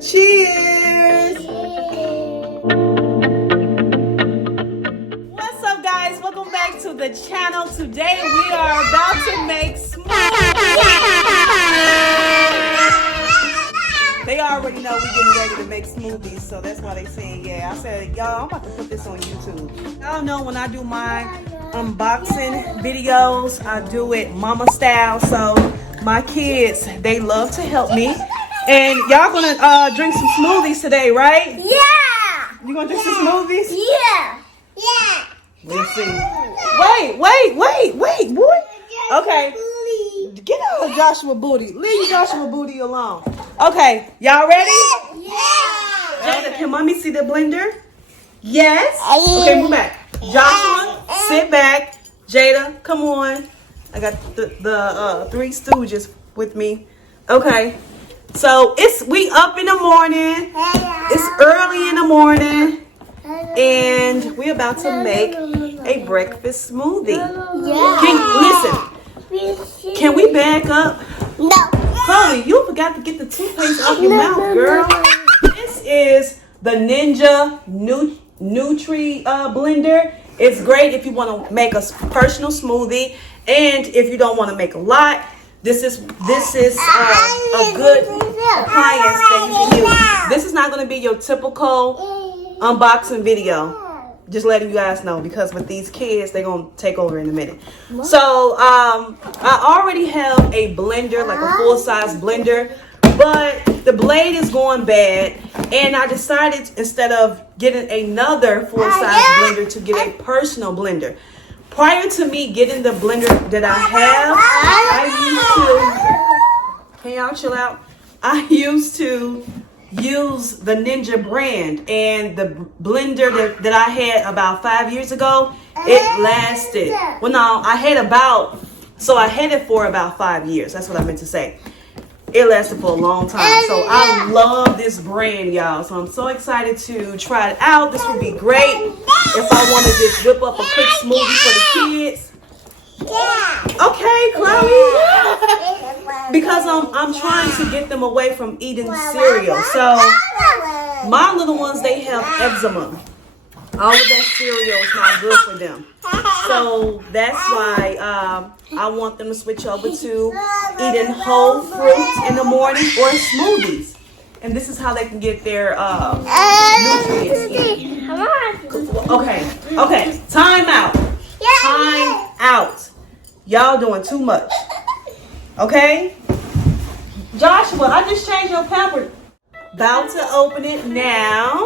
Cheers! What's up, guys? Welcome back to the channel. Today we are about to make smoothies. They already know we're getting ready to make smoothies, so that's why they saying yeah. I said, y'all, I'm about to put this on YouTube. Y'all know when I do my unboxing videos, I do it mama style, so my kids, they love to help me. And y'all gonna drink some smoothies today, right? Yeah! You gonna drink some smoothies? Yeah! Yeah! Let's see. Wait, boy. Okay. Get out of Joshua Booty. Leave Joshua Booty alone. Okay, y'all ready? Yeah! Jada, can mommy see the blender? Yes? Okay, move back. Joshua, sit back. Jada, come on. I got the Three Stooges with me. Okay. So we up in the morning. It's early in the morning. And we're about to make a breakfast smoothie. Listen, can we back up? No. Chloe, you forgot to get the toothpaste off your mouth, girl. This is the Ninja Nutri-Blender. It's great if you want to make a personal smoothie. And if you don't want to make a lot, this is a good appliance that you can use. This is not going to be your typical unboxing video. Just letting you guys know, because with these kids, they're going to take over in a minute. So I already have a blender, like a full-size blender, but the blade is going bad, and I decided instead of getting another full-size blender to get a personal blender. Prior to me getting the blender that I have, can y'all chill out? I used to use the Ninja brand, and the blender that I had about 5 years ago, it lasted. Well, no, I had it for about 5 years. That's what I meant to say. It lasted for a long time. So I love this brand, y'all. So I'm so excited to try it out. This would be great if I want to just whip up a quick smoothie for the kids. Okay, Chloe. Because I'm trying to get them away from eating cereal. So my little ones, they have eczema. All of that cereal is not good for them. So that's why I want them to switch over to eating whole fruits in the morning or smoothies. And this is how they can get their nutrients in. Okay. Time out. Time out. Y'all doing too much. Okay? Joshua, I just changed your pamper. About to open it now.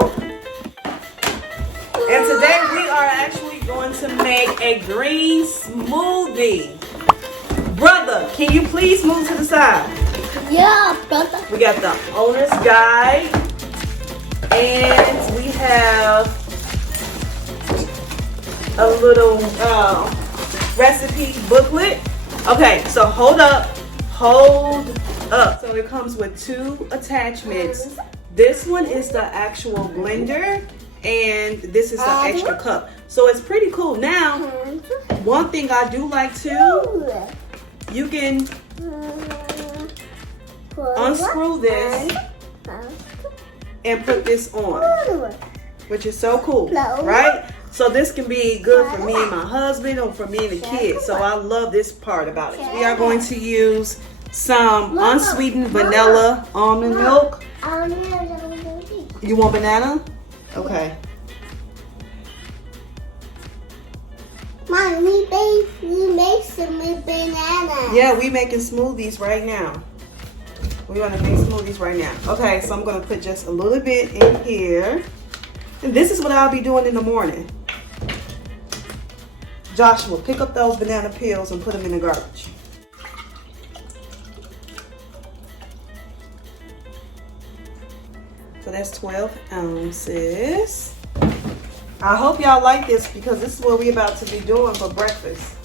And today we are actually going to make a green smoothie. Brother, can you please move to the side? Yeah, brother. We got the owner's guide. And we have a little recipe booklet. Okay, so hold up. So it comes with 2 attachments. This one is the actual blender, and this is the extra cup. So it's pretty cool. Now, one thing I do like too, you can unscrew this and put this on, which is so cool, right? So this can be good for me and my husband, or for me and the kids. So I love this part about it. We are going to use some unsweetened vanilla almond milk. You want banana? Okay. Mom, we make some banana. Yeah, we making smoothies right now. We're gonna make smoothies right now. Okay, so I'm gonna put just a little bit in here. And this is what I'll be doing in the morning. Joshua, pick up those banana peels and put them in the garbage. So that's 12 ounces. I hope y'all like this, because this is what we're about to be doing for breakfast.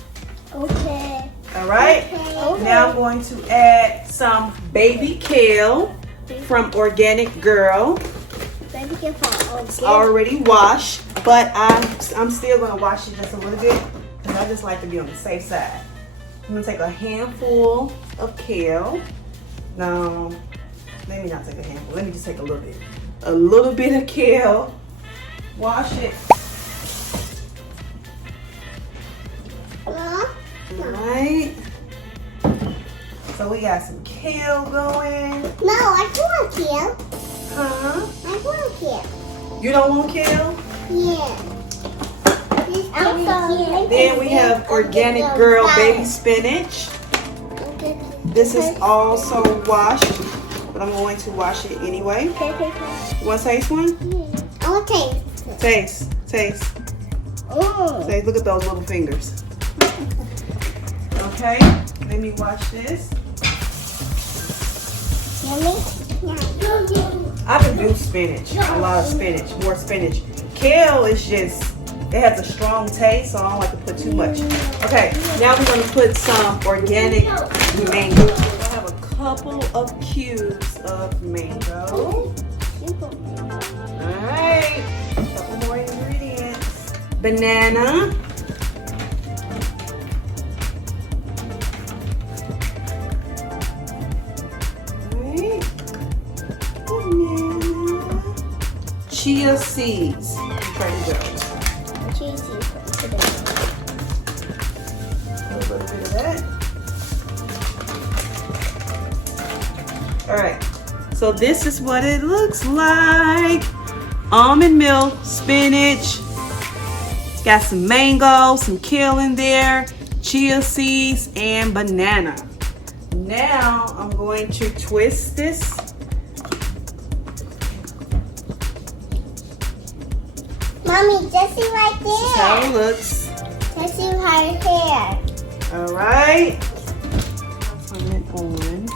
Okay. All right. Okay. Now I'm going to add some baby kale from Organic Girl. Baby kale from Organic. It's already washed, but I'm still going to wash it just a little bit, because I just like to be on the safe side. I'm going to take a handful of kale. Now, Let me not take a handful. Let me just take a little bit. A little bit of kale. Wash it. Alright. So we got some kale going. No, I don't want kale. Huh? I want kale. You don't want kale? Yeah. Then we have organic girl baby spinach. This is also washed, but I'm going to wash it anyway. Okay. You want to taste one? I want taste. Taste. Oh. Taste. Look at those little fingers. Okay, let me wash this. Yummy? I can do spinach, a lot of spinach, more spinach. Kale is just, it has a strong taste, so I don't like to put too much. Okay, now we're going to put some organic mango. I have a couple of cubes of mango. Alright, a couple more ingredients. Banana. Chia seeds. Trader Joe's. A little bit of that. Alright. So this is what it looks like. Almond milk, spinach. Got some mango, some kale in there, chia seeds, and banana. Now I'm going to twist this. Mommy, Jessie right there. This is how it looks. Jessie right here. All right. Turn it on.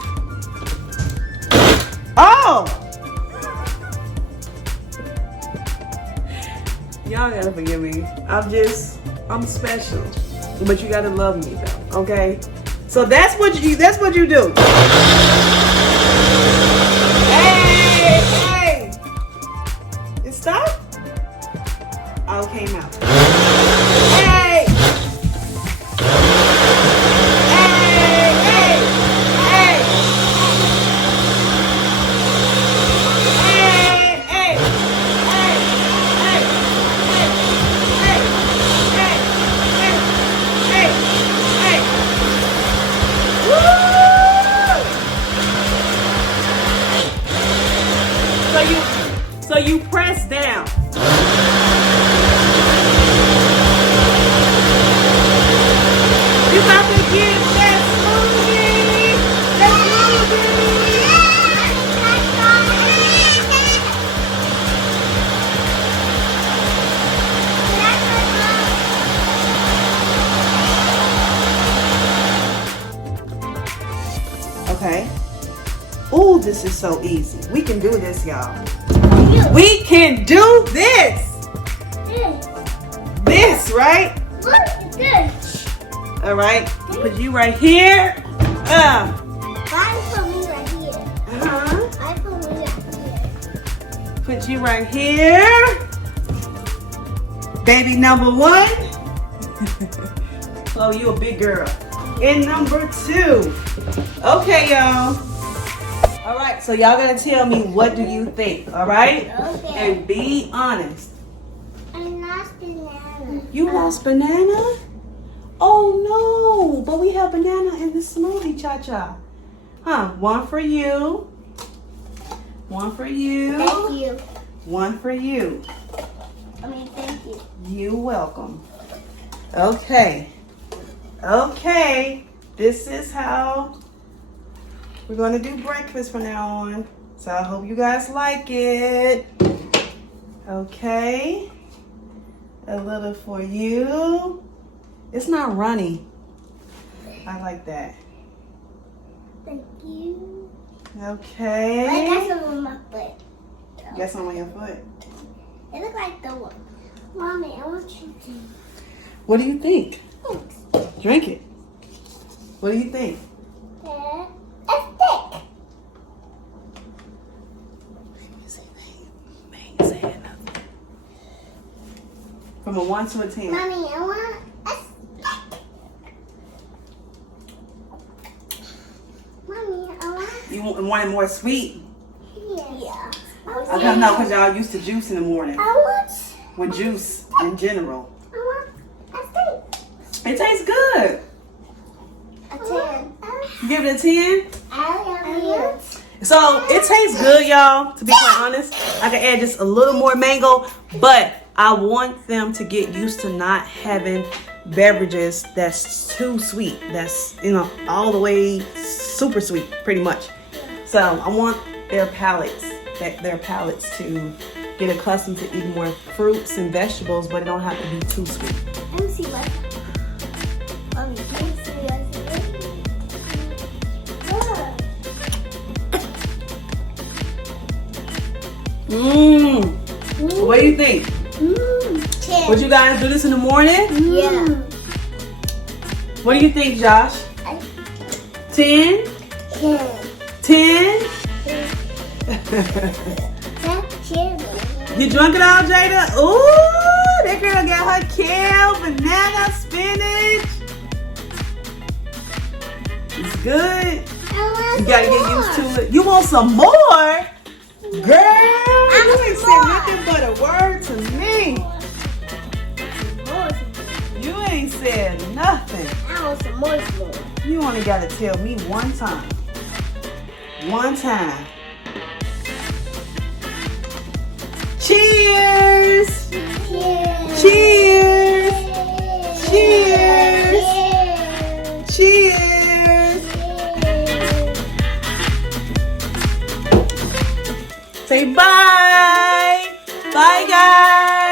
Oh! Y'all gotta forgive me. I'm special. But you gotta love me though, okay? So that's what you do. Hey! It stopped? Oh, it came out. Hey! So you press down. You got to get that smoothie. That smoothie. Okay. Oh, this is so easy. We can do this, y'all. We can do this. This, right? Look at this. All right. Put you right here. I put me right here. Uh-huh. I put me right here. Put you right here. Baby number 1. Oh, you a big girl. And number 2. Okay, y'all. All right, so y'all gotta tell me, what do you think? All right? Okay. And be honest. I lost banana. You lost banana? Oh no, but we have banana in the smoothie, Cha-Cha. Huh, 1 for you. 1 for you. Thank you. 1 for you. Thank you. You're welcome. Okay. Okay. This is how we're going to do breakfast from now on. So I hope you guys like it. Okay. A little for you. It's not runny. I like that. Thank you. Okay. I got some on my foot. You got some on your foot? It looks like the one. Mommy, I want you to. What do you think? Thanks. Drink it. What do you think? It's thick. From a 1 to a 10. Mommy, I want a stick. Mommy, I want. You want it more sweet? I gotta know because y'all used to juice in the morning. I want. With juice in general. I want a steak. It tastes good. A 10. You give it a 10? I So it tastes good, y'all. To be quite honest, I can add just a little more mango, but I want them to get used to not having beverages that's too sweet. That's, you know, all the way super sweet, pretty much. So I want their palates to get accustomed to eating more fruits and vegetables, but it don't have to be too sweet. Let me see what. Let me see what. What do you think? 10. Would you guys do this in the morning? Yeah. What do you think, Josh? 10? 10? You drunk it all, Jada? Ooh, that girl got her kale, banana, spinach. It's good. You gotta get used to it. You want some more? Girl, you ain't said nothing but a word to me. You ain't said nothing. I want some more. You only gotta tell me one time. One time. Cheers! Cheers! Cheers! Cheers! Cheers! Say bye! Bye, guys!